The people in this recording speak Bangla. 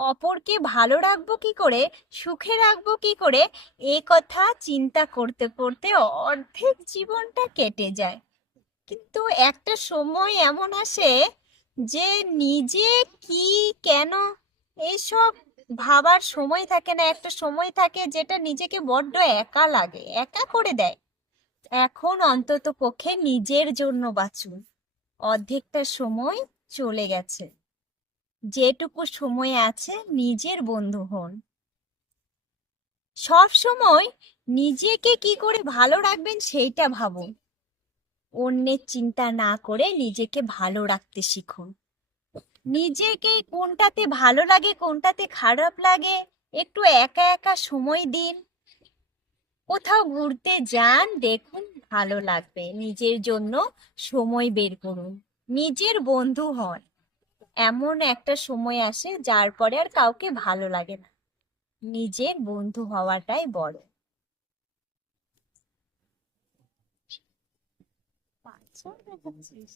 অপরকে ভালো রাখবো কি করে, সুখে রাখবো কি করে, এই কথা চিন্তা করতে করতে অর্ধেক জীবনটা কেটে যায়। কিন্তু একটা সময় এমন আসে যে নিজে কি, কেন, এইসব ভাবার সময় থাকে না। একটা সময় থাকে যেটা নিজেকে বড্ড একা লাগে, একা করে দেয়। এখন অন্তত পক্ষে নিজের জন্য বাঁচুন। অর্ধেকটা সময় চলে গেছে, যেটুকু সময় আছে নিজের বন্ধু হন। সব সময় নিজেকে কি করে ভালো রাখবেন সেইটা ভাবুন। অন্যের চিন্তা না করে নিজেকে ভালো রাখতে শিখুন। নিজেকে কোনটাতে ভালো লাগে, কোনটাতে খারাপ লাগে, একটু একা একা সময় দিন। কোথাও ঘুরতে যান, দেখুন ভালো লাগবে, নিজের জন্য সময় বের করুন। নিজের বন্ধু হন। এমন একটা সময় আসে যার পরে আর কাউকে ভালো লাগে না। নিজের বন্ধু হওয়াটাই বড়। বাচ্চা দেখাচ্ছিস?